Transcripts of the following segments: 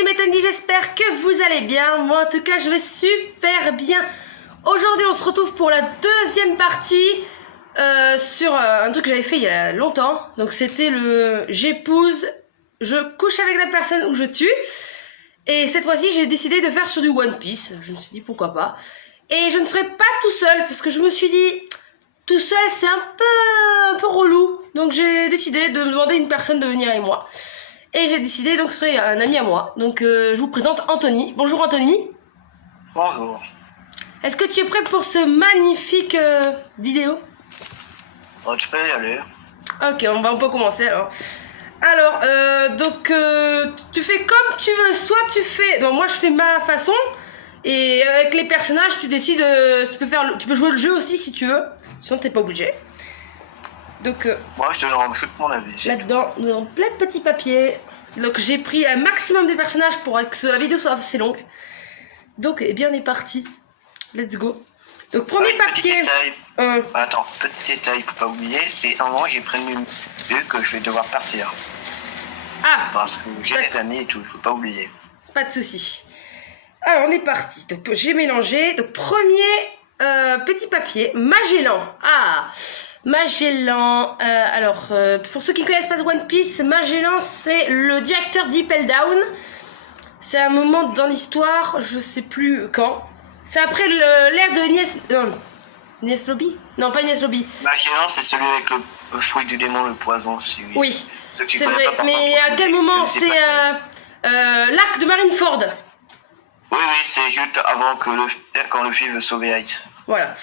c'est Metendi, j'espère que vous allez bien. Moi en tout cas je vais super bien. Aujourd'hui on se retrouve pour la deuxième partie sur un truc que j'avais fait il y a longtemps. Donc c'était le j'épouse, je couche avec la personne ou je tue. Et cette fois-ci j'ai décidé de faire sur du One Piece. Je me suis dit pourquoi pas. Et je ne serai pas tout seul parce que je me suis dit tout seul c'est un peu relou. Donc j'ai décidé de demander à une personne de venir avec moi. Et j'ai décidé, donc ce serait un ami à moi. Donc je vous présente Anthony. Bonjour Anthony. Bonjour. Est-ce que tu es prêt pour ce magnifique vidéo? Oh, tu peux y aller. Ok, on peut commencer alors. Alors, tu fais comme tu veux. Soit tu fais... Donc moi je fais ma façon. Et avec les personnages, tu décides... tu peux jouer le jeu aussi si tu veux. Sinon t'es pas obligé. Donc moi je te rends tout mon avis. Là-dedans, nous avons plein de petits papiers. Donc j'ai pris un maximum de personnages pour que la vidéo soit assez longue. Donc eh bien on est parti. Let's go. Donc premier papier. Attends, petit détail, faut pas oublier, c'est un moment j'ai prévenu que je vais devoir partir. Ah. Parce que j'ai des amis et tout, il faut pas oublier. Pas de souci. Alors on est parti. Donc j'ai mélangé. Donc premier petit papier, Magellan. Ah. Magellan, pour ceux qui ne connaissent pas One Piece, Magellan c'est le directeur d'Impel Down. C'est un moment dans l'histoire, je sais plus quand. C'est après l'ère de Nies Lobby. Non, pas Nies Lobby. Magellan c'est celui avec le fruit du démon, le poison. Oui, c'est vrai. Mais à quel moment? C'est l'arc de Marineford. Oui, c'est juste avant que quand Luffy veut sauver Ice. Voilà.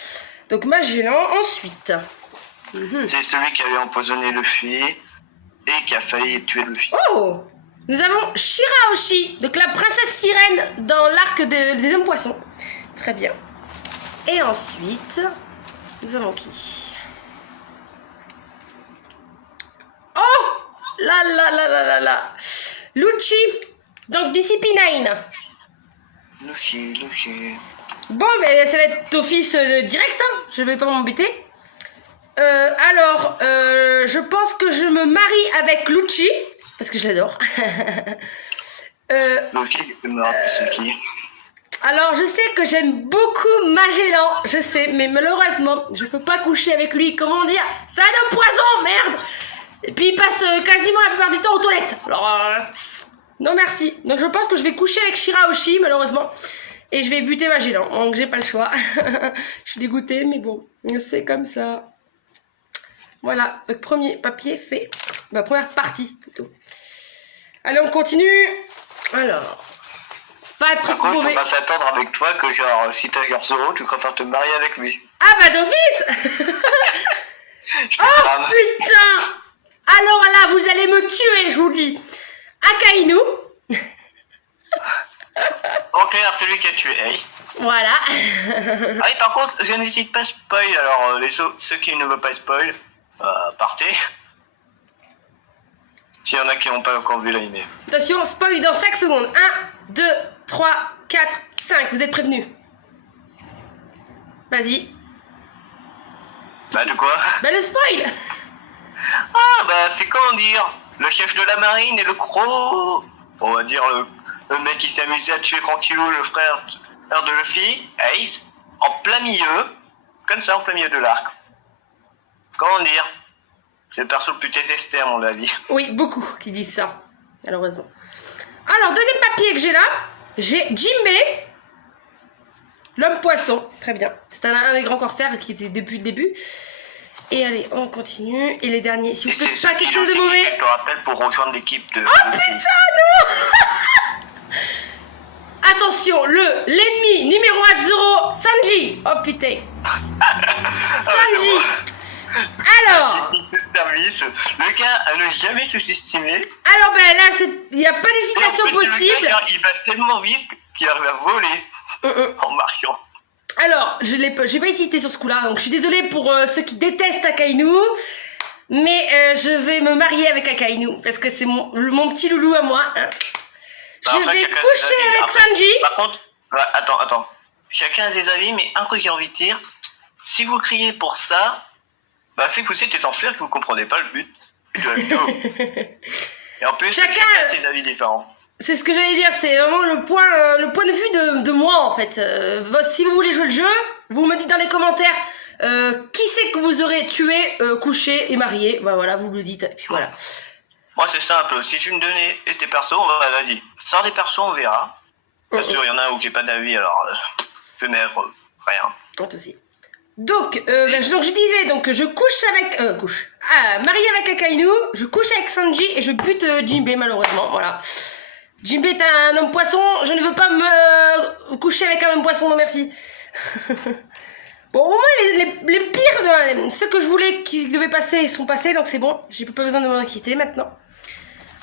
Donc Magellan, ensuite. C'est celui qui avait empoisonné Luffy et qui a failli tuer Luffy. Oh! Nous avons Shirahoshi, donc la princesse sirène dans l'arc des hommes poissons. Très bien. Et ensuite, nous avons qui? Oh! Là. Lucci, donc DCP9. Luffy. Bon, mais ça va être d'office direct, hein. Je vais pas m'embêter. Je pense que je me marie avec Lucci parce que je l'adore. Lucci, tu me rappelles c'est qui? Alors je sais que j'aime beaucoup Magellan, je sais, mais malheureusement je peux pas coucher avec lui. Comment dire? C'est un homme poison, merde. Et puis il passe quasiment la plupart du temps aux toilettes. Alors non merci. Donc je pense que je vais coucher avec Shirahoshi malheureusement. Et je vais buter Magellan. Donc j'ai pas le choix. Je suis dégoûtée, mais bon, c'est comme ça. Voilà, donc premier papier fait. Première partie plutôt. Allez, on continue. Alors, Patrick Beauvais. On va s'attendre avec toi que genre, si t'as genre Zoro, tu préfères te marier avec lui. Ah bah d'office. Oh putain. Alors là, vous allez me tuer, je vous le dis. Akainu. Ok, alors c'est lui qui a tué Ace. Voilà. Ah oui, par contre, je n'hésite pas à spoil. Alors, ceux qui ne veulent pas spoil, partez. S'il y en a qui n'ont pas encore vu l'anime. Attention, spoil dans 5 secondes. 1, 2, 3, 4, 5. Vous êtes prévenus. Vas-y. Bah, de quoi? Bah, le spoil. Ah, bah, c'est comment dire? Le chef de la marine et le gros. On va dire le mec qui s'est amusé à tuer tranquillou le frère de Luffy, Ace, en plein milieu. Comme ça, en plein milieu de l'arc. Comment dire? C'est le perso le plus détesté à mon avis. Oui, beaucoup qui disent ça, malheureusement. Alors, deuxième papier que j'ai là, j'ai Jinbei, l'homme poisson. Très bien. C'est un des grands corsaires qui était depuis le début. Et allez, on continue. Et les derniers, si vous faites pas quelque chose de mauvais. Je te rappelle pour rejoindre l'équipe de... Oh putain, non. Attention, l'ennemi numéro 1 de Zoro, Sanji. Oh putain. Sanji. Alors, le gars à ne jamais sous-estimer. Alors ben là, il n'y a pas d'hésitation possible. Le gars, il va tellement vite qu'il arrive à voler en marchant. Alors, j'ai pas hésité sur ce coup-là, donc je suis désolée pour ceux qui détestent Akainu, mais je vais me marier avec Akainu parce que c'est mon petit loulou à moi. Hein. Je vais coucher avec Sanji. Par contre, attends. Chacun a ses avis, mais un truc que j'ai envie de dire, si vous criez pour ça, bah c'est que vous êtes des enflures que vous comprenez pas le but de la vidéo. Et en plus, chacun a ses avis différents. C'est ce que j'allais dire, c'est vraiment le point de vue de moi en fait. Si vous voulez jouer le jeu, vous me dites dans les commentaires qui c'est que vous aurez tué, couché et marié. Bah voilà, vous me le dites, et puis voilà. Moi c'est simple, si tu me donnais tes persos, vas-y, sors des persos, on verra. Bien sûr, il y en a un où j'ai pas d'avis, alors je vais mettre rien. Toi aussi. Donc, je disais, donc je couche avec... marié avec Akainu, je couche avec Sanji et je bute Jinbei malheureusement, voilà. Jinbei est un homme poisson, je ne veux pas me coucher avec un homme poisson, non merci. Bon, au moins les pires, ceux que je voulais qui devaient passer sont passés, donc c'est bon, j'ai pas besoin de m'en inquiéter maintenant.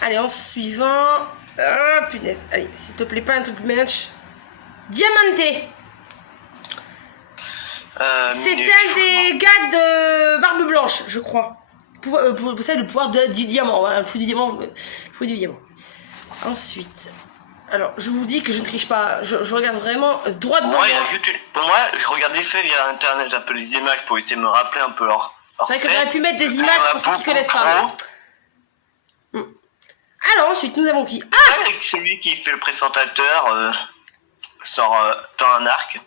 Allez, en suivant... Ah, punaise, allez, s'il te plaît pas un truc plus match. Diamanté. C'était un des gars de Barbe Blanche, je crois. Vous savez, le pouvoir du diamant, voilà, le fruit du diamant. Ensuite, alors je vous dis que je ne triche pas, je regarde vraiment droit devant moi. Pour moi, je regarde vite fait via internet un peu les images pour essayer de me rappeler un peu leur c'est vrai que j'aurais pu mettre des images pour ceux qui ne connaissent pas. Alors ensuite, nous avons qui? Avec celui qui fait le présentateur sort dans un arc.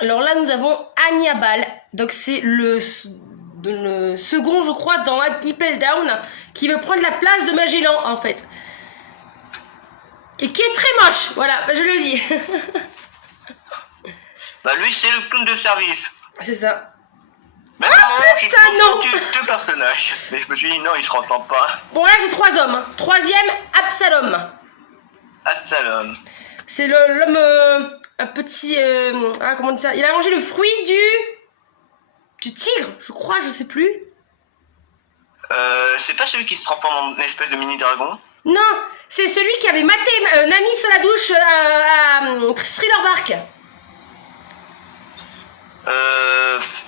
Alors là, nous avons Hannibal, donc c'est le second, je crois, dans Impel Down, qui veut prendre la place de Magellan, en fait. Et qui est très moche, voilà, je le dis. Bah lui, c'est le clown de service. C'est ça. Mais putain, non. Deux personnages. Mais je me suis dit, non, ils se ressemblent pas. Bon, là, j'ai 3 hommes. Troisième, Absalom. Absalom. C'est l'homme, un petit... comment on dit ça? Il a mangé le fruit du tigre, je crois, je sais plus. C'est pas celui qui se transforme en espèce de mini-dragon? Non, c'est celui qui avait maté Nami sur la douche à Thriller Bark.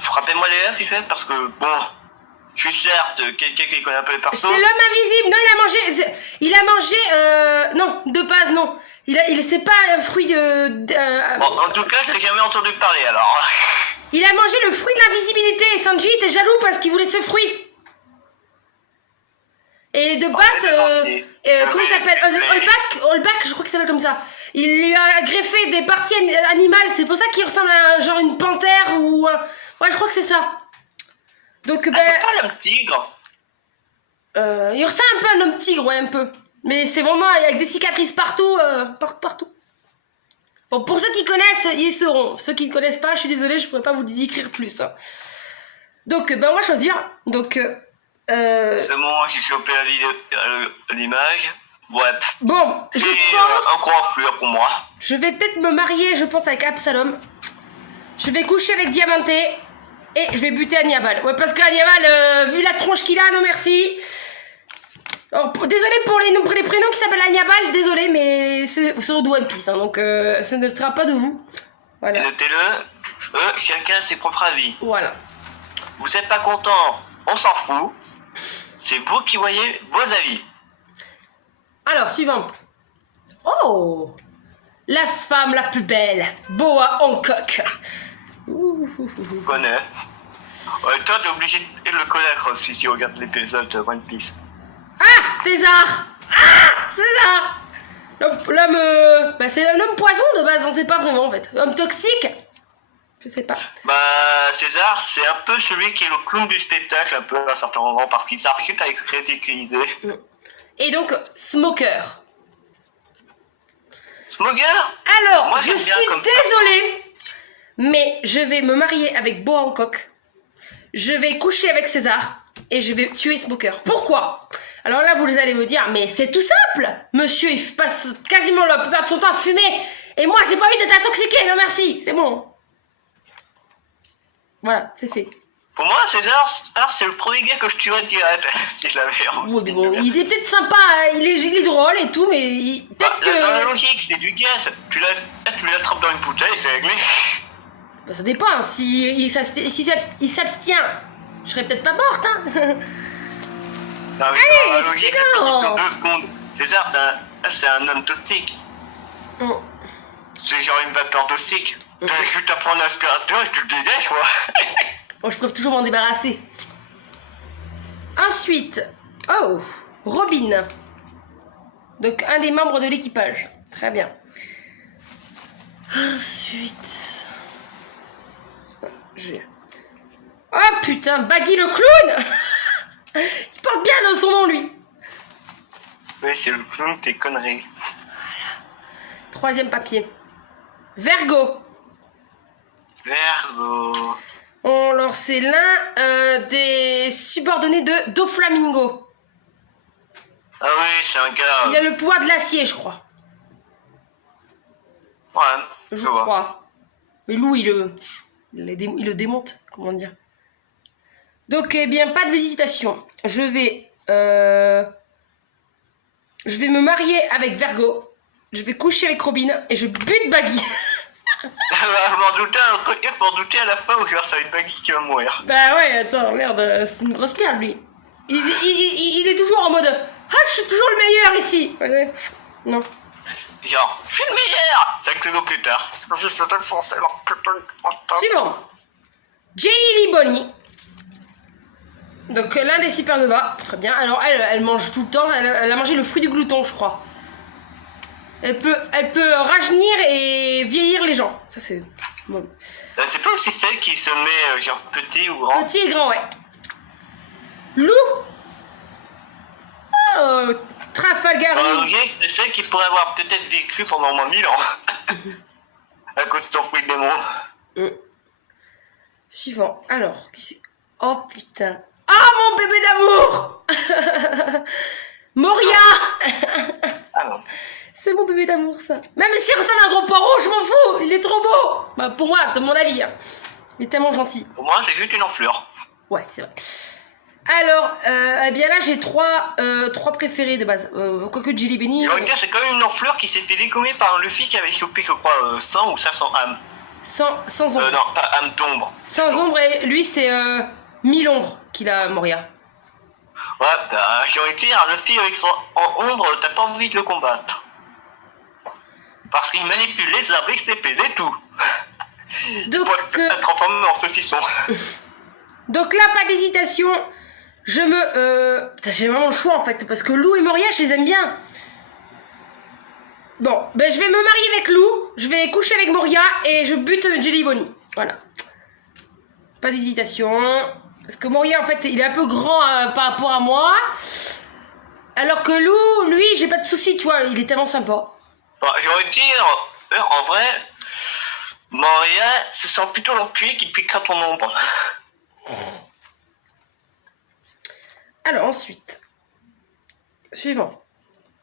Frappez-moi les F, il fait, parce que, bon, je suis certes quelqu'un qui connaît un peu les persos. C'est l'homme invisible, non, il a mangé, non, de base, non. C'est pas un fruit de... Bon, en tout cas, je l'ai jamais entendu parler, alors. Il a mangé le fruit de l'invisibilité, et Sanji était jaloux parce qu'il voulait ce fruit. Et de base, comment il s'appelle? Holbach, je crois qu'il s'appelle comme ça. Il lui a greffé des parties animales, c'est pour ça qu'il ressemble à genre une panthère ou... Ouais, je crois que c'est ça. Donc, c'est pas l'homme tigre. Il ressemble un peu à un homme tigre, ouais, un peu. Mais c'est vraiment avec des cicatrices partout, partout. Bon, pour ceux qui connaissent, ils sauront. Ceux qui ne connaissent pas, je suis désolée, je pourrais pas vous décrire plus. Hein. Donc, on va choisir. Donc, c'est moi qui chopé l'image. Ouais. Bon, je pense... encore plus pour moi. Je vais peut-être me marier, je pense, avec Absalom. Je vais coucher avec Diamanté. Et je vais buter Hannibal. Ouais, parce qu'Hannibal, vu la tronche qu'il a, non merci. Alors, désolé pour les prénoms qui s'appellent Hannibal, désolé, mais c'est sur One Piece, hein, donc ça ne sera pas de vous. Voilà. Et notez-le, chacun a ses propres avis. Voilà. Vous n'êtes pas content, on s'en fout. C'est vous qui voyez vos avis. Alors, suivant. Oh! La femme la plus belle, Boa Hancock. Je connais. Ouais, toi, t'es obligé de le connaître aussi si tu regardes l'épisode de One Piece. Ah! César! Ah! César! L'homme... c'est un homme poison de base, on sait pas vraiment en fait. Homme toxique? Je sais pas. Bah, César, c'est un peu celui qui est le clown du spectacle, un peu à certains moments, parce qu'il s'arrête à être ridiculisé. Et donc, Smoker. Smoker? Alors, moi, je suis désolée, mais je vais me marier avec Boa Hancock. Je vais coucher avec César et je vais tuer Smoker. Pourquoi? Alors là, vous allez me dire, mais c'est tout simple. Monsieur, il passe quasiment la plupart de son temps à fumer. Et moi, j'ai pas envie d'être intoxiqué. Non, merci. C'est bon. Voilà, c'est fait. Pour moi, César, c'est le premier gars que je tuerais direct, si je l'avais envie. Oui, mais bon, il est peut-être sympa, hein. il est drôle et tout, mais peut-être que... Dans la logique, c'est du gaz. Tu l'attrapes dans une bouteille, c'est réglé. Bah, ça dépend, s'il s'abstient, je serais peut-être pas morte, hein. Non, mais allez, dans la logique, suivant. 2 secondes. César, c'est un homme toxique. C'est genre une vapeur toxique. T'as juste à prendre un aspirateur et tu le dégages, quoi. Bon, je peux toujours m'en débarrasser. Ensuite, oh, Robin. Donc un des membres de l'équipage. Très bien. Ensuite... Oh putain, Baggy le clown. Il porte bien son nom, lui. Oui, c'est le clown, tes conneries. Troisième papier. Vergo. Vergo. Alors, c'est l'un des subordonnés de Doflamingo. Ah oui, c'est un gars... Il a le pouvoir de l'acier, je crois. Ouais, Je crois. Mais Lou, il le démonte, comment dire. Donc, eh bien, pas d'hésitation. Je vais me marier avec Vergo. Je vais coucher avec Robin et je bute Baggy. M'en douter à la fin où ça va être Baggy qui va mourir. Bah ouais, attends, merde, c'est une grosse pierre, lui. Il est toujours en mode « Ah, je suis toujours le meilleur ici !» Ouais. Non. Genre, je suis le meilleur 5 secondes plus tard. Je suis forcé leur putain de... Suivant. Jelly Lee Bonnie. Donc l'un des supernovas. Très bien. Alors elle mange tout le temps. Elle a mangé le fruit du glouton, je crois. Elle peut rajeunir et vieillir les gens. Ça c'est bon. C'est pas aussi celle qui se met genre petit ou grand. Petit et grand, ouais. Lou. Oh, Trafalgar. C'est celle qui pourrait avoir peut-être vécu pendant au moins 1000 ans. À cause de son fruit de démon. Suivant. Alors, qui c'est? Oh putain. Ah, mon bébé d'amour. Moria. Ah non. C'est mon bébé d'amour, ça. Même s'il ressemble à un gros poireau, je m'en fous. Il est trop beau. Bah, pour moi, de mon avis. Hein. Il est tellement gentil. Pour moi, c'est juste une enflure. Ouais, c'est vrai. Alors, eh bien là, j'ai trois préférés de base. Quoique Jelly Benny. J'ai envie de dire, c'est quand même une enflure qui s'est fait dégommer par un Luffy qui avait chopé, je crois, 100 ou 500 âmes. Sans ombre. Non, pas âme d'ombre. Sans ombre, et lui, c'est 1000 ombres qu'il a, Moria. Ouais, bah, j'ai envie de dire, Luffy avec son en ombre, t'as pas envie de le combattre. Parce qu'il manipule les arbres, les épées, et tout. Donc, transformé en saucisson. Donc là, pas d'hésitation. Putain, j'ai vraiment le choix en fait, parce que Lou et Moria, je les aime bien. Bon, ben je vais me marier avec Lou, je vais coucher avec Moria et je bute Jelly Bonnie. Voilà. Pas d'hésitation. Parce que Moria, en fait, il est un peu grand par rapport à moi. Alors que Lou, lui, j'ai pas de soucis, tu vois, il est tellement sympa. Bon, j'ai envie de dire, en vrai, Moria se sent plutôt l'enculé qui piquera ton ombre. Alors ensuite, suivant.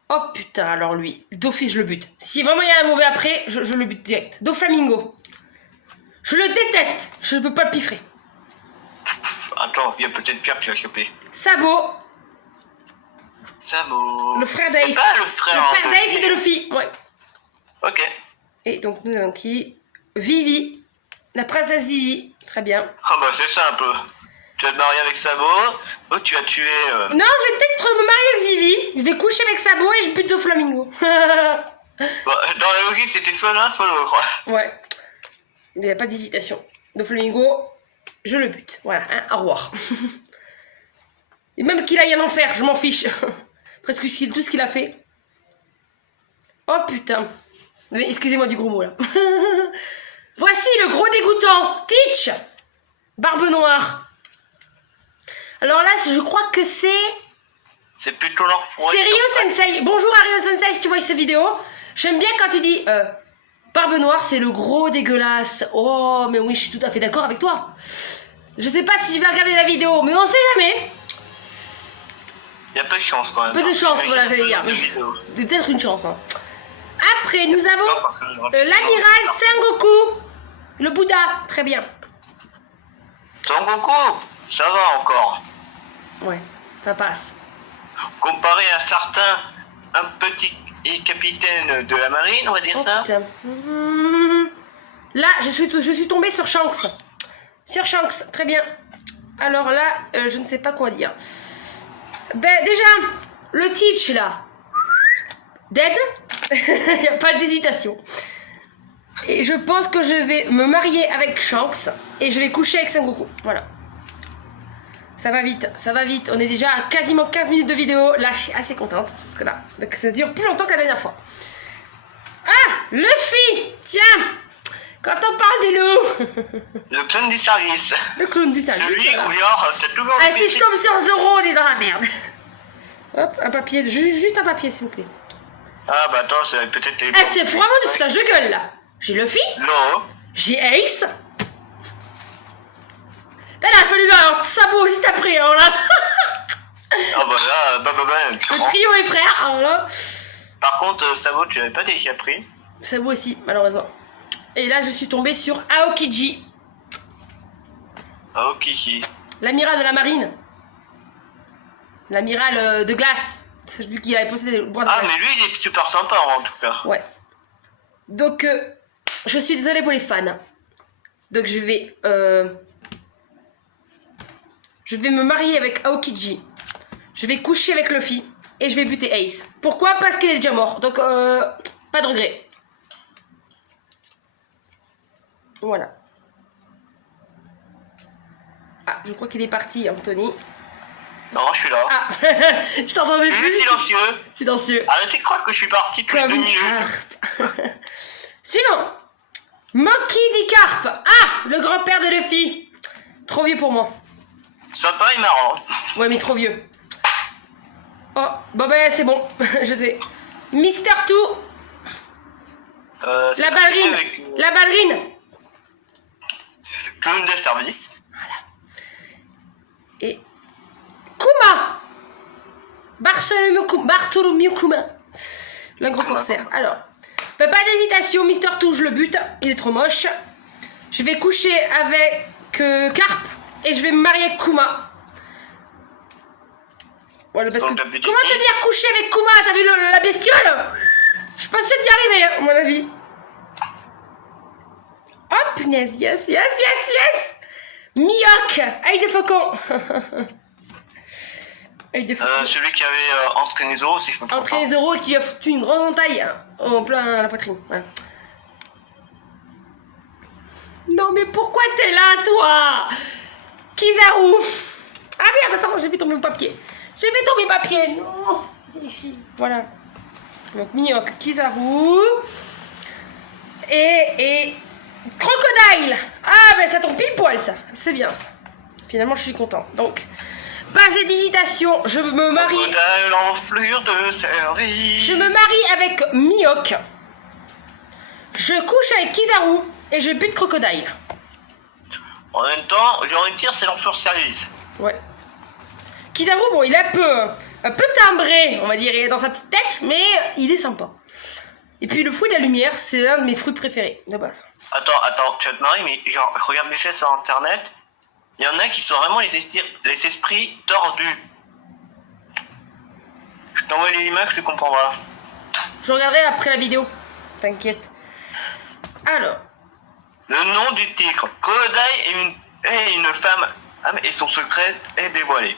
Oh putain, alors lui, d'office je le bute. Si vraiment il y a un mauvais après, je le bute direct. Doflamingo. Je le déteste, je ne peux pas le piffrer. Attends, il y a peut-être Pierre qui va choper. Sabo. Sabo. Le frère d'Ace. C'est pas le frère d'Ace et de Luffy, ouais. Ok. Et donc nous avons qui? Vivi. La princesse Vivi. Très bien. Ah bah c'est simple. Tu vas te marier avec Sabo, ou tu vas tuer... Non, je vais peut-être me marier avec Vivi. Je vais coucher avec Sabo et je bute Doflamingo. Bon, dans la logique, c'était soit l'un, soit l'autre. Ouais. Il n'y a pas d'hésitation. Doflamingo, je le bute. Voilà, hein, au revoir. Et même qu'il aille en enfer, je m'en fiche. Presque tout ce qu'il a fait. Oh putain. Mais excusez-moi du gros mot là. Voici le gros dégoûtant. Teach. Barbe noire. Alors là, je crois que c'est... C'est plutôt leur... C'est Ryo Sensei. Bonjour à Ryo Sensei si tu vois cette vidéo. J'aime bien quand tu dis... Barbe noire, c'est le gros dégueulasse. Oh, mais oui, je suis tout à fait d'accord avec toi. Je sais pas si je vais regarder la vidéo, mais on sait jamais. Il y a peu de chance quand même. Peu de chance, voilà, j'allais dire. C'est peut-être une chance. Hein. Après, nous avons l'amiral Sengoku. Le Bouddha, très bien. Sengoku, ça va encore. Ouais, ça passe. Comparé à un petit capitaine de la marine, on va dire ça. Putain. Là, je suis tombée sur Shanks. Sur Shanks, très bien. Alors là, je ne sais pas quoi dire. Ben déjà, le Teach là, dead. Il n'y a pas d'hésitation. Et je pense que je vais me marier avec Shanks et je vais coucher avec Sengoku. Voilà. Ça va vite, ça va vite. On est déjà à quasiment 15 minutes de vidéo. Là, je suis assez contente. Parce que là, ça dure plus longtemps que la dernière fois. Ah, Luffy. Tiens, quand on parle des loups. Le clown du service. Le clown du service. Celui voilà. où genre, t'as toujours... Ah, si je tombe sur Zoro, on est dans la merde. Hop, un papier. Juste un papier, s'il vous plaît. Ah bah attends, c'est peut-être... Ah, c'est vraiment du foutage de gueule, là. J'ai Luffy. Non. J'ai Ace. Là, il a fallu un sabot juste après, alors là. Ah bah là, Le trio est frère, alors là. Par contre, Sabo, tu l'avais pas déjà pris. Sabot aussi, malheureusement. Et là, je suis tombée sur Aokiji, Ah, ok. l'amiral de la marine. L'amiral de glace. C'est vu qu'il avait posé des bois de Ah, glace. mais lui, il est super sympa, en tout cas. Ouais. Donc, je suis désolée pour les fans. Donc, je vais me marier avec Aokiji. Je vais coucher avec Luffy. Et je vais buter Ace. Pourquoi? Parce qu'il est déjà mort. Donc, pas de regret. Voilà. Ah, je crois qu'il est parti, Anthony. Non, je suis là. Ah, je t'entendais Il est plus. silencieux. Silencieux. Arrêtez de croire que je suis parti depuis 2 Comme minutes. Carpe. Sinon, Monkey D. Carp. Ah, le grand-père de Luffy. Trop vieux pour moi. Sympa et marrant. Ouais, mais trop vieux. Oh, bon ben c'est bon, je sais. Mister Two, C'est la passé ballerine, avec, la ballerine. clown de service. Et Kuma, Bartholomew Kuma, l'un gros corsaire. Alors, pas d'hésitation, Mister Two, je le bute, il est trop moche. Je vais coucher avec Carp et je vais me marier avec Kuma. Voilà, parce que... Donc, Comment te dire coucher avec Kuma? T'as vu la bestiole? Je suis pas sûre d'y arriver, hein, à mon avis. Oh punaise, yes. Mihawk, œil de faucon. Œil de faucon. Celui qui avait entraîné Zoro, si je me trompe pas. Entraîné Zoro et qui a foutu une grande entaille hein, en plein la poitrine. Voilà. Non mais pourquoi t'es là, toi? Kizaru. Ah merde, attends, j'ai fait tomber mon papier. Non. Ici, voilà. Donc Mihawk, Kizaru. Et Crocodile. Ah ben ça tombe pile poil ça. C'est bien ça. Finalement je suis content. Donc, pas d'hésitation, je me marie. Crocodile en fleur de service. Je me marie avec Mihawk. Je couche avec Kizaru et je bute Crocodile. En même temps, j'ai envie de dire, c'est l'enfleur service. Ouais. Kizaru, bon, il est un peu timbré, on va dire, il est dans sa petite tête, mais il est sympa. Et puis le fruit de la lumière, c'est l'un de mes fruits préférés, de base. Attends, tu vas te marier, mais genre, regarde mes faits sur internet. Il y en a qui sont vraiment les esprits tordus. Je t'envoie les images, tu comprendras. Je regarderai après la vidéo, t'inquiète. Alors. Le nom du tigre. Crocodile est une femme. Ah, mais et son secret est dévoilé.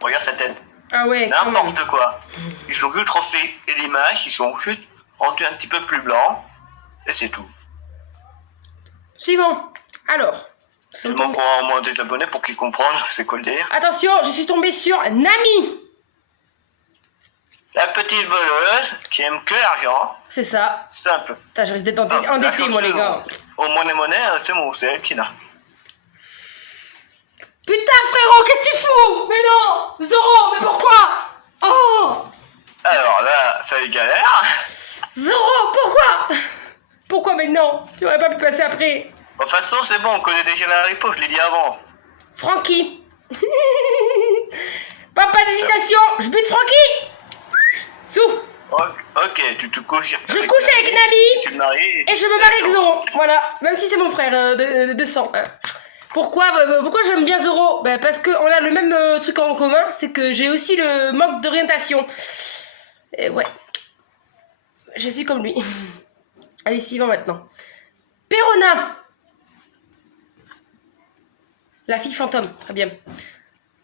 Regarde sa tête. Ah ouais, quand même. N'importe quoi. Ils ont juste refait l'image, ils sont juste rendus un petit peu plus blancs. Et c'est tout. Suivant. Alors. C'est bon pour au moins des abonnés pour qu'ils comprennent c'est quoi le délire. Attention, je suis tombée sur Nami. La petite voleuse qui aime que l'argent. C'est ça. Simple. Putain, je risque d'être Ah, endetté, moi, les gars. Au monnaie, c'est bon, c'est elle qui l'a. Putain, frérot, qu'est-ce que tu fous? Mais non! Zoro, mais pourquoi? Oh! Alors là, ça y galère. Zoro, pourquoi? Pourquoi maintenant? Tu aurais pas pu passer après. De toute façon, c'est bon, on connaît déjà la réponse, je l'ai dit avant. Francky. Pas d'hésitation, je bute Francky. Sous. Ok, tu te couches. Je couche avec Nami. Tu te maries. Et je me marie avec Zoro. Voilà, même si c'est mon frère de sang. Hein. Pourquoi j'aime bien Zoro? Bah, parce qu'on a le même truc en commun, c'est que j'ai aussi le manque d'orientation. Et ouais. Je suis comme lui. Allez, suivant maintenant. Perona. La fille fantôme, très bien.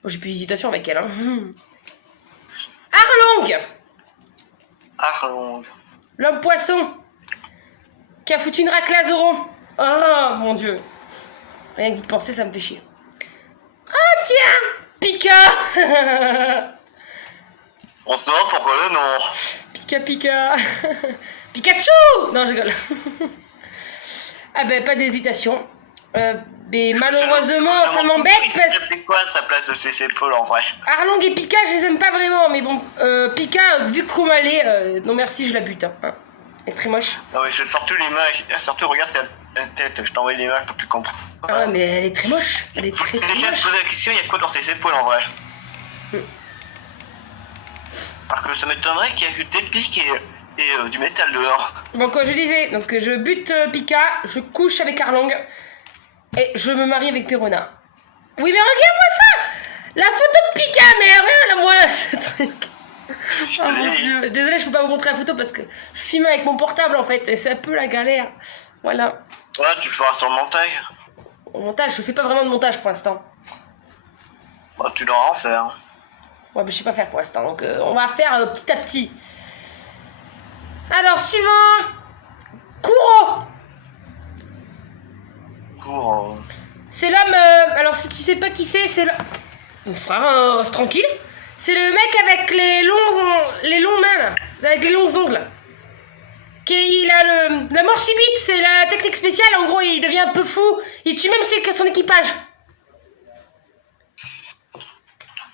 Oh, j'ai plus d'hésitation avec elle. Hein. Arlong. Arlong. L'homme poisson. Qui a foutu une raclée à Zoro. Oh mon dieu. Rien que d'y penser, ça me fait chier. Oh tiens. Pika. On se demande pourquoi le nom. Pika Pika. Pikachu. Non, je rigole. Ah ben, pas d'hésitation. Mais malheureusement, ça m'embête parce que... C'est quoi sa place de CC Paul en vrai? Arlong et Pika, je les aime pas vraiment. Mais bon, Pika, vu comment elle est, non merci, je la bute. Hein. Elle est très moche. Non mais je surtout l'image. Surtout, regarde sa tête. Je t'envoie l'image pour que tu comprennes. Ah ouais, mais elle est très moche. Elle est très Déjà, je moche. posais la question, il y a quoi dans CC Paul en vrai? Parce que ça m'étonnerait qu'il y ait que des pics et du métal dehors. Bon, comme je disais, donc je bute Pika, je couche avec Arlong et je me marie avec Perona. Oui, mais regarde-moi ça! La photo de Pika, mais regarde moi ce truc. Oh mon dieu. Désolée, je peux pas vous montrer la photo parce que je filme avec mon portable en fait et c'est un peu la galère. Voilà. Ouais, tu feras sur le montage. Au montage, je fais pas vraiment de montage pour l'instant. Bah, tu dois en faire. Ouais, mais je sais pas faire pour l'instant, donc on va faire petit à petit. Alors, suivant. Kuro. Pour. C'est l'homme. Alors, si tu sais pas qui c'est le. Mon frère, reste tranquille. C'est le mec avec les longs mains, là, avec les longs ongles. Il a la mort subite, c'est la technique spéciale. En gros, il devient un peu fou. Il tue même son équipage.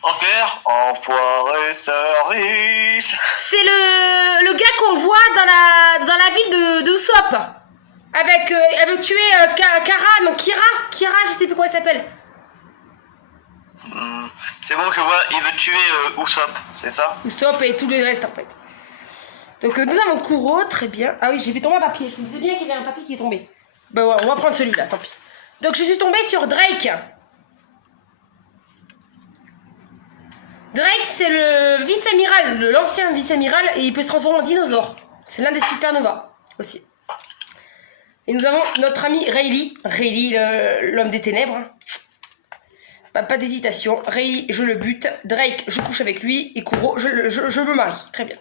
Enfer, enfoiré, service. C'est le gars qu'on voit dans la ville de Usopp. Elle veut tuer Kira, je sais plus comment elle s'appelle. C'est bon, je vois, il veut tuer Usopp, c'est ça? Usopp et tous les restes en fait. Donc nous avons Kuro, très bien. Ah oui, j'ai fait tomber un papier, je me disais bien qu'il y avait un papier qui est tombé. Bah ouais, on va prendre celui-là, tant pis. Donc je suis tombée sur Drake. Drake, c'est le vice-amiral, l'ancien vice-amiral, et il peut se transformer en dinosaure. C'est l'un des supernovas aussi. Et nous avons notre ami Rayleigh, l'homme des ténèbres. Pas d'hésitation. Rayleigh, je le bute. Drake, je couche avec lui. Et Kuro, je me marie. Très bien.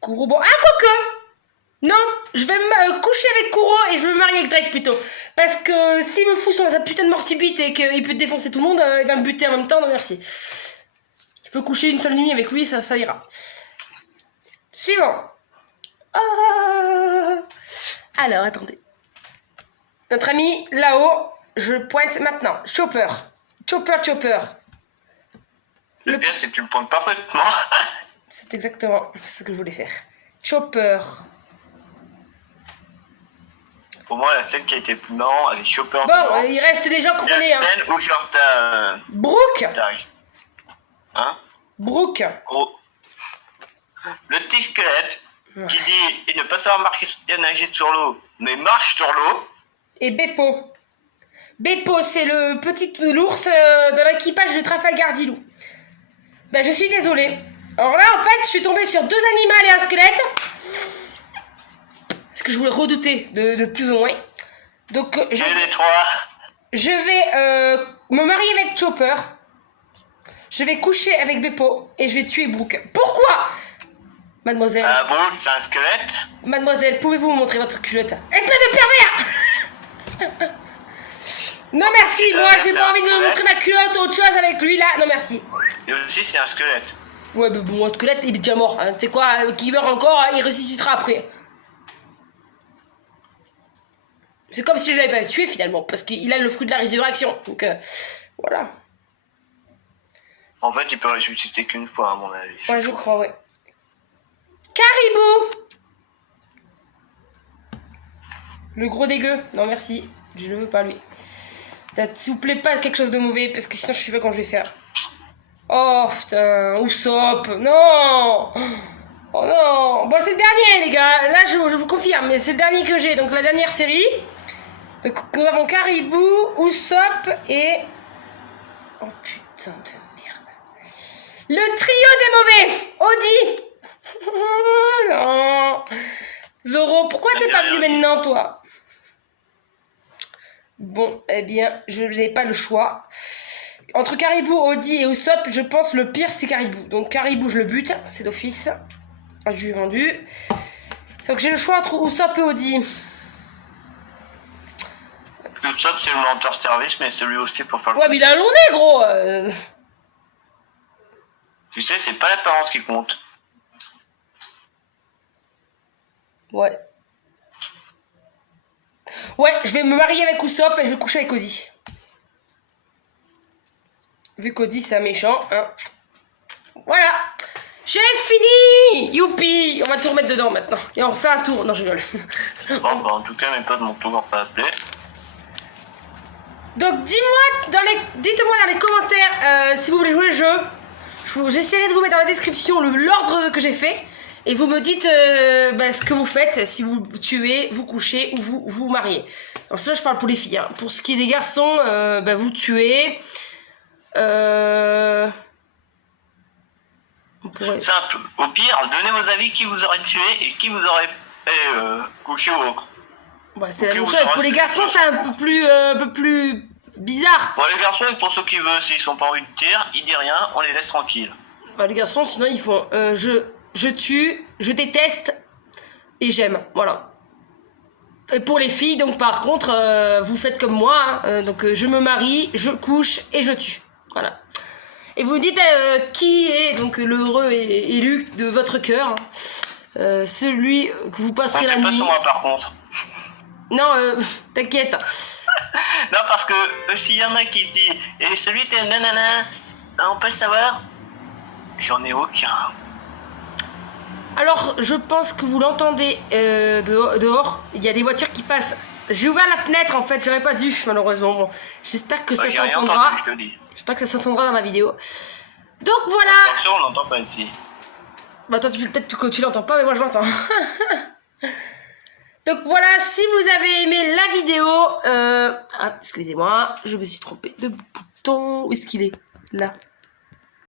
Kuro, bon. Ah, quoique! Non, je vais me coucher avec Kuro et je vais me marier avec Drake plutôt. Parce que s'il me fout sa putain de mort subite et qu'il peut défoncer tout le monde, il va me buter en même temps. Non, merci. Je peux coucher une seule nuit avec lui, ça ira. Suivant. Ah. Alors, attendez. Notre ami là-haut, je pointe maintenant. Chopper. Chopper. Le pire, c'est que tu le pointes parfaitement. C'est exactement ce que je voulais faire. Chopper. Pour moi, la scène qui a été plus marrant avec Chopper. Bon, il reste des gens qu'on connaît. La scène où genre t'as... Brooke. Hein? Brooke. Gros. Le petit squelette qui dit il ne peut pas savoir nager sur l'eau, mais marche sur l'eau. Et Beppo. Beppo, c'est le petit ours dans l'équipage de Trafalgar Dilou. Ben, je suis désolée. Alors là, en fait, je suis tombée sur 2 animaux et un squelette. Ce que je voulais redouter de plus ou moins. Donc, les trois. Je vais me marier avec Chopper. Je vais coucher avec Beppo. Et je vais tuer Brooke. Pourquoi? Mademoiselle. Ah bon, c'est un squelette. Mademoiselle, pouvez-vous me montrer votre culotte? Espèce de pervers. Non merci, moi j'ai pas envie de me montrer ma culotte, autre chose avec lui là. Non merci. Et aussi c'est un squelette. Ouais mais bon, un squelette il est déjà mort. Hein. Tu sais quoi, qui meurt encore, il ressuscitera après. C'est comme si je l'avais pas tué finalement, parce qu'il a le fruit de la résurrection. Donc voilà. En fait il peut ressusciter qu'une fois à mon avis. Ouais je crois, ouais. Caribou. Le gros dégueu. Non merci, je ne veux pas lui. S'il vous plaît pas quelque chose de mauvais, parce que sinon je sais pas quand je vais faire. Oh putain, Usopp, non. Oh non. Bon c'est le dernier les gars, là je vous confirme, mais c'est le dernier que j'ai, donc la dernière série. Donc nous avons Caribou, Usopp et... Oh putain de merde. Le trio des mauvais, Audi. Non. Zoro, pourquoi t'es pas venu maintenant toi? Bon, eh bien, je n'ai pas le choix. Entre Caribou, Audi et Usopp, je pense le pire c'est Caribou. Donc Caribou, je le bute, c'est d'office. Je lui ai vendu. Donc j'ai le choix entre Usopp et Audi. Tu Usopp, c'est le mentor service, mais celui aussi pour faire le... Ouais, mais il a un long nez, gros. Tu sais, c'est pas l'apparence qui compte. Ouais. Ouais, je vais me marier avec Usopp et je vais coucher avec Cody. Vu Cody, c'est un méchant, hein. Voilà. J'ai fini. Youpi. On va tout remettre dedans maintenant. Et on refait un tour. Non, je rigole. Bon, bah, en tout cas, mes potes m'ont toujours pas appelé. Donc, dites-moi dans les commentaires si vous voulez jouer le jeu. J'essaierai de vous mettre dans la description l'ordre que j'ai fait. Et vous me dites ce que vous faites, si vous tuez, vous couchez ou vous mariez. Alors ça, je parle pour les filles. Hein. Pour ce qui est des garçons, vous tuez. On pourrait... Simple. Au pire, donnez vos avis qui vous aurait tué et qui vous aurait couché au ocre. Ouais, c'est la même chose. Pour les garçons, c'est un peu plus bizarre. Bon, les garçons, pour ceux qui veulent, s'ils sont pas envie de tir, ils disent rien, on les laisse tranquilles. Les garçons, sinon, ils font je tue, je déteste et j'aime. Voilà. Et pour les filles, donc par contre, vous faites comme moi. Hein, donc je me marie, je couche et je tue. Voilà. Et vous me dites qui est donc l'heureux élu de votre cœur. Celui que vous passerez la nuit. Pas sur moi par contre. Non, t'inquiète. Non, parce que s'il y en a qui dit et celui de nanana, on peut le savoir. J'en ai aucun. Alors, je pense que vous l'entendez dehors. Il y a des voitures qui passent. J'ai ouvert la fenêtre en fait, j'aurais pas dû malheureusement. Bon, j'espère que ça s'entendra. J'espère que ça s'entendra dans la vidéo. Donc voilà. Attention, on l'entend pas ici. Bah toi peut-être que tu l'entends pas, mais moi je l'entends. Donc voilà, si vous avez aimé la vidéo, excusez-moi, je me suis trompée de bouton. Où est-ce qu'il est? Là.